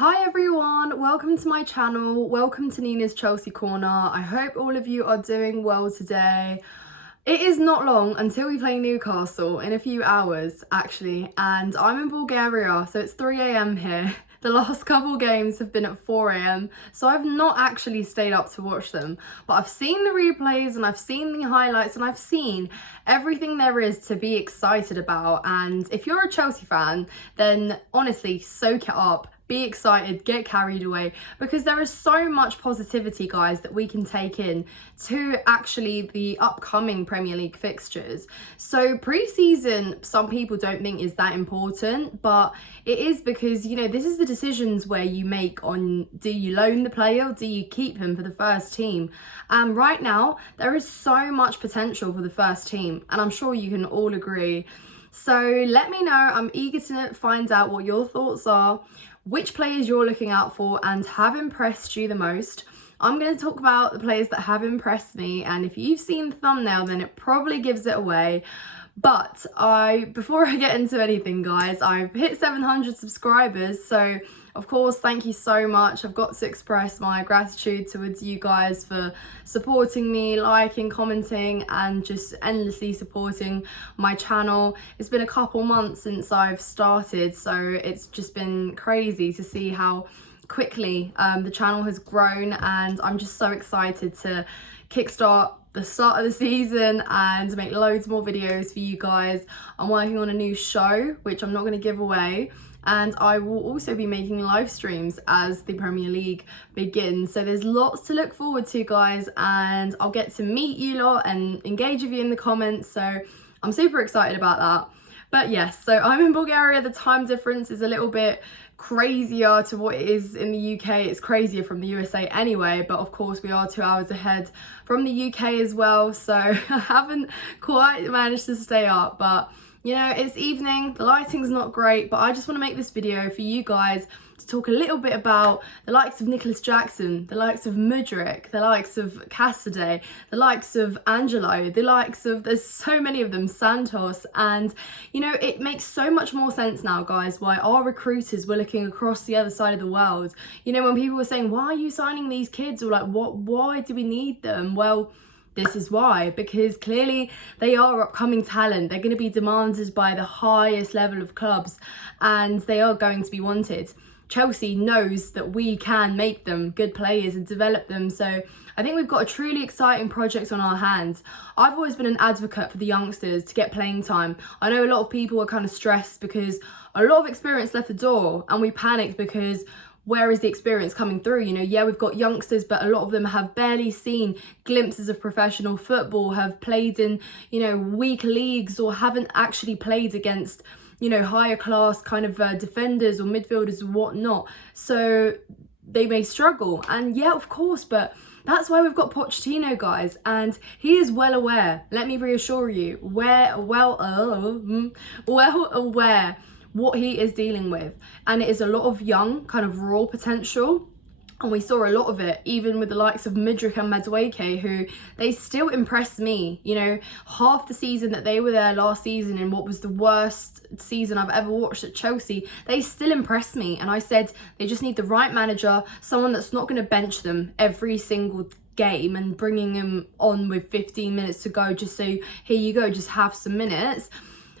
Hi everyone, welcome to my channel, welcome to Nina's Chelsea Corner. I hope all of you are doing well today. It is not long until we play Newcastle, in a few hours actually, and I'm in Bulgaria, so it's 3 a.m. here. The last couple games have been at 4 a.m, so I've not actually stayed up to watch them, but I've seen the replays and I've seen the highlights and I've seen everything there is to be excited about. And if you're a Chelsea fan, then honestly, soak it up. Be excited, get carried away, because there is so much positivity, guys, that we can take in to actually the upcoming Premier League fixtures. So pre-season, some people don't think is that important, but it is, because, you know, this is the decisions where you make on, do you loan the player or do you keep him for the first team? And right now, there is so much potential for the first team, and I'm sure you can all agree. So let me know, I'm eager to find out what your thoughts are, which players you're looking out for and have impressed you the most. I'm going to talk about the players that have impressed me, and if you've seen the thumbnail, then it probably gives it away. But before I get into anything, guys, I've hit 700 subscribers, so of course, thank you so much. I've got to express my gratitude towards you guys for supporting me, liking, commenting, and just endlessly supporting my channel. It's been a couple months since I've started, so it's just been crazy to see how quickly the channel has grown, and I'm just so excited to kickstart the start of the season and make loads more videos for you guys. I'm working on a new show, which I'm not going to give away, and I will also be making live streams as the Premier League begins. So there's lots to look forward to, guys, and I'll get to meet you lot and engage with you in the comments, so I'm super excited about that. But yes, so I'm in Bulgaria. The time difference is a little bit crazier to what it is in the UK. It's crazier from the USA anyway, but of course we are 2 hours ahead from the UK as well, so I haven't quite managed to stay up, but you know, it's evening, the lighting's not great, but I just want to make this video for you guys to talk a little bit about the likes of Nicolas, the likes of Mudryk, the likes of Cassidy, the likes of Angelo, the likes of, there's so many of them, Santos. And you know, it makes so much more sense now, guys, why our recruiters were looking across the other side of the world. You know, when people were saying, why are you signing these kids, or like, why do we need them? Well, this is why, because clearly they are upcoming talent. They're going to be demanded by the highest level of clubs, and they are going to be wanted. Chelsea knows that we can make them good players and develop them, so I think we've got a truly exciting project on our hands. I've always been an advocate for the youngsters to get playing time. I know a lot of people are kind of stressed because a lot of experience left the door, and we panicked because where is the experience coming through? You know, yeah, we've got youngsters, but a lot of them have barely seen glimpses of professional football, have played in, you know, weak leagues, or haven't actually played against, you know, higher class kind of defenders or midfielders or whatnot. So they may struggle. And yeah, of course, but that's why we've got Pochettino, guys, and he is well aware, let me reassure you, well aware what he is dealing with, and it is a lot of young kind of raw potential, and we saw a lot of it even with the likes of Mudryk and Madueke, who they still impress me. You know, half the season that they were there last season in what was the worst season I've ever watched at Chelsea, they still impress me, and I said they just need the right manager, someone that's not going to bench them every single game and bringing them on with 15 minutes to go just so here you go, just have some minutes.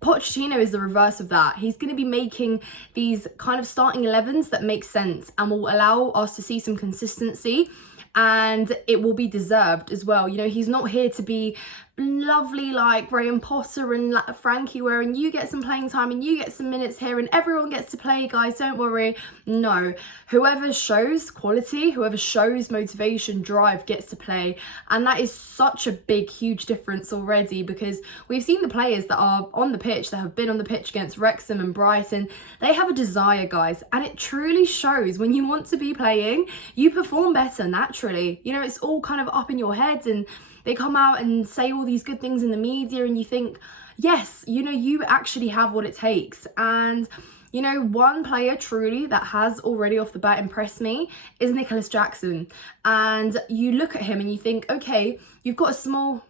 Pochettino is the reverse of that. He's going to be making these kind of starting 11s that make sense and will allow us to see some consistency, and it will be deserved as well. You know, he's not here to be lovely like Graham Potter and Frankie, wherein you get some playing time and you get some minutes here and everyone gets to play, guys, don't worry. No, whoever shows quality, whoever shows motivation, drive, gets to play. And that is such a big, huge difference already, because we've seen the players that are on the pitch, that have been on the pitch against Wrexham and Brighton, they have a desire, guys, and it truly shows. When you want to be playing, you perform better naturally. You know, it's all kind of up in your head, and they come out and say all these good things in the media, and you think, yes, you know, you actually have what it takes. And you know, one player truly that has already off the bat impressed me is Nicolas. And you look at him and you think, okay, you've got a small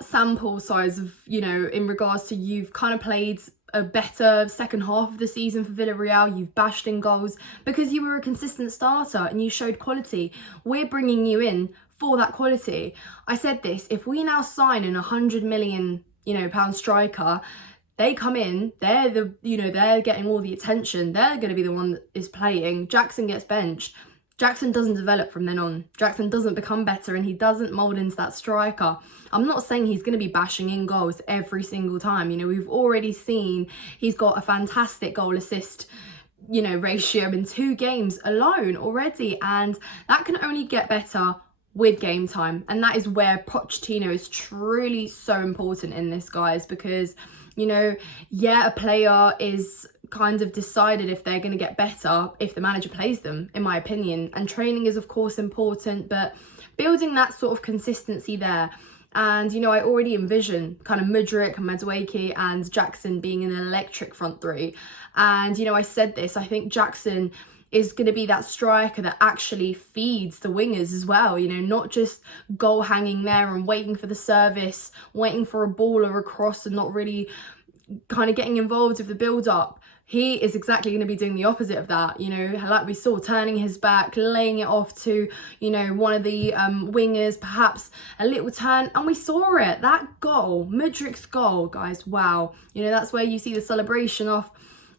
sample size of, you know, in regards to you've kind of played a better second half of the season for Villarreal. You've bashed in goals because you were a consistent starter and you showed quality. We're bringing you in for that quality. I said this, if we now sign an 100 million, pound striker, they come in, they're getting all the attention. They're going to be the one that is playing. Jackson gets benched. Jackson doesn't develop from then on. Jackson doesn't become better and he doesn't mould into that striker. I'm not saying he's going to be bashing in goals every single time. We've already seen he's got a fantastic goal assist, ratio in 2 games alone already. And that can only get better with game time. And that is where Pochettino is truly so important in this, guys, because, a player is kind of decided if they're going to get better if the manager plays them, in my opinion. And training is of course important, but building that sort of consistency there. And I already envision kind of Mudryk, Madueke and Jackson being an electric front three. And I said this, I think Jackson is going to be that striker that actually feeds the wingers as well, not just goal hanging there and waiting for the service, waiting for a ball or a cross and not really kind of getting involved with the build up. He is exactly going to be doing the opposite of that, like we saw, turning his back, laying it off to, one of the wingers, perhaps a little turn. And we saw it, that goal, Mudryk's goal, guys, wow. That's where you see the celebration off.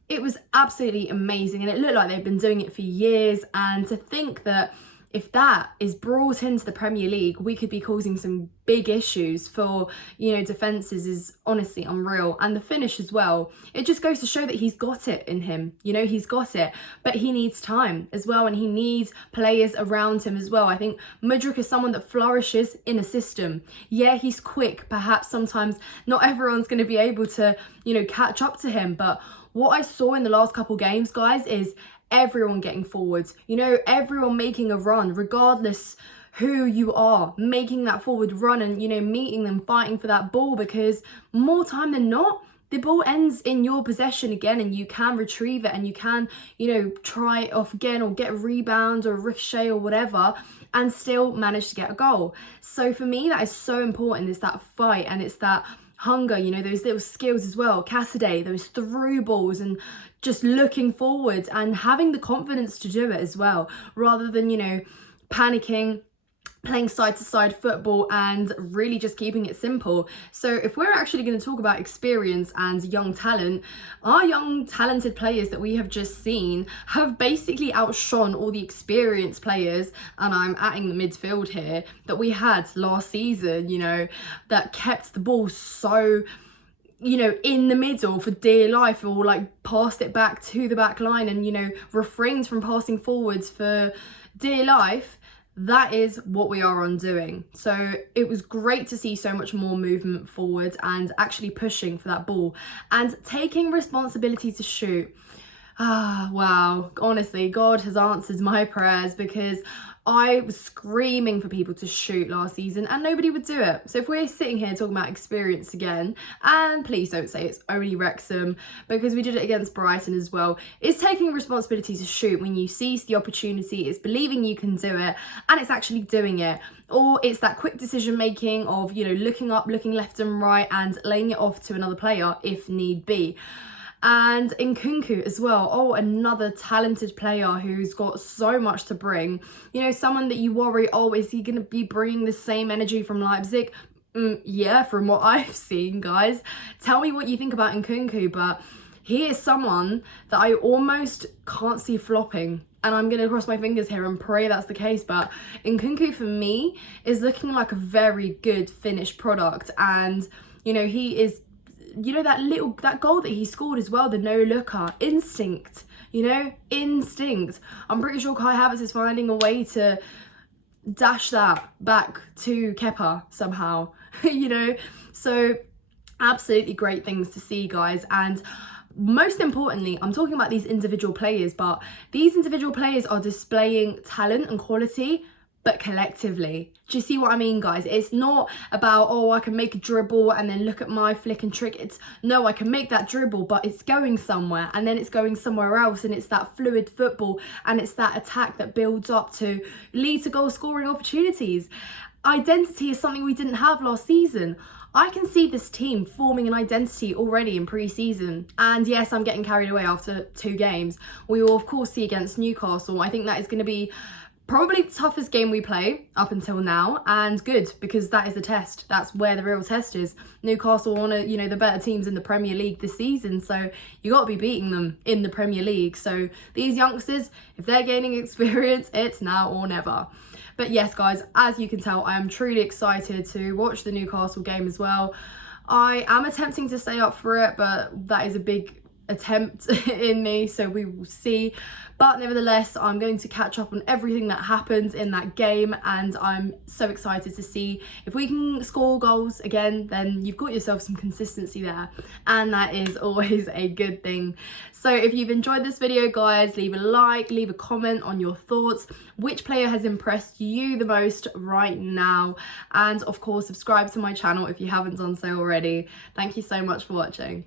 It was absolutely amazing and it looked like they've been doing it for years. And to think that if that is brought into the Premier League, we could be causing some big issues for, defences is honestly unreal. And the finish as well, it just goes to show that he's got it in him. He's got it, but he needs time as well. And he needs players around him as well. I think Mudryk is someone that flourishes in a system. Yeah, he's quick. Perhaps sometimes not everyone's going to be able to, catch up to him. But what I saw in the last couple games, guys, is everyone getting forwards, everyone making a run, regardless who you are, making that forward run and, meeting them, fighting for that ball, because more time than not, the ball ends in your possession again and you can retrieve it and you can, try it off again or get a rebound or a ricochet or whatever and still manage to get a goal. So for me, that is so important. It's that fight and it's that hunger, those little skills as well. Cassidy, those through balls and just looking forward and having the confidence to do it as well, rather than, panicking, playing side-to-side football and really just keeping it simple. So if we're actually going to talk about experience and young talent, our young talented players that we have just seen have basically outshone all the experienced players, and I'm adding the midfield here, that we had last season, that kept the ball so, in the middle for dear life, or like passed it back to the back line and, refrained from passing forwards for dear life. That is what we are undoing. So it was great to see so much more movement forward and actually pushing for that ball and taking responsibility to shoot. Wow. Honestly, God has answered my prayers, because I was screaming for people to shoot last season and nobody would do it. So if we're sitting here talking about experience again, and please don't say it's only Wrexham, because we did it against Brighton as well, it's taking responsibility to shoot when you seize the opportunity, it's believing you can do it and it's actually doing it. Or it's that quick decision making of, looking up, looking left and right and laying it off to another player if need be. And Nkunku as well. Oh, another talented player who's got so much to bring. Someone that you worry, is he going to be bringing the same energy from Leipzig? Yeah, from what I've seen, guys. Tell me what you think about Nkunku, but he is someone that I almost can't see flopping. And I'm going to cross my fingers here and pray that's the case. But Nkunku, for me, is looking like a very good finished product. And, he is... that goal that he scored as well, the no-looker, instinct, instinct. I'm pretty sure Kai Havertz is finding a way to dash that back to Kepa somehow, so absolutely great things to see, guys. And most importantly, I'm talking about these individual players, but these individual players are displaying talent and quality, but collectively. Do you see what I mean, guys? It's not about, I can make a dribble and then look at my flick and trick. It's, no, I can make that dribble, but it's going somewhere and then it's going somewhere else, and it's that fluid football and it's that attack that builds up to lead to goal scoring opportunities. Identity is something we didn't have last season. I can see this team forming an identity already in pre-season. And yes, I'm getting carried away after 2 games. We will of course see against Newcastle. I think that is going to be probably the toughest game we play up until now, and good, because that is the test. That's where the real test is. Newcastle are one of, the better teams in the Premier League this season, so you got to be beating them in the Premier League. So these youngsters, if they're gaining experience, it's now or never. But yes, guys, as you can tell, I am truly excited to watch the Newcastle game as well. I am attempting to stay up for it, but that is a big attempt in me, so we will see. But nevertheless, I'm going to catch up on everything that happens in that game, and I'm so excited to see if we can score goals again. Then you've got yourself some consistency there, and that is always a good thing. So if you've enjoyed this video, guys, leave a like, leave a comment on your thoughts. Which player has impressed you the most right now? And of course, subscribe to my channel if you haven't done so already. Thank you so much for watching.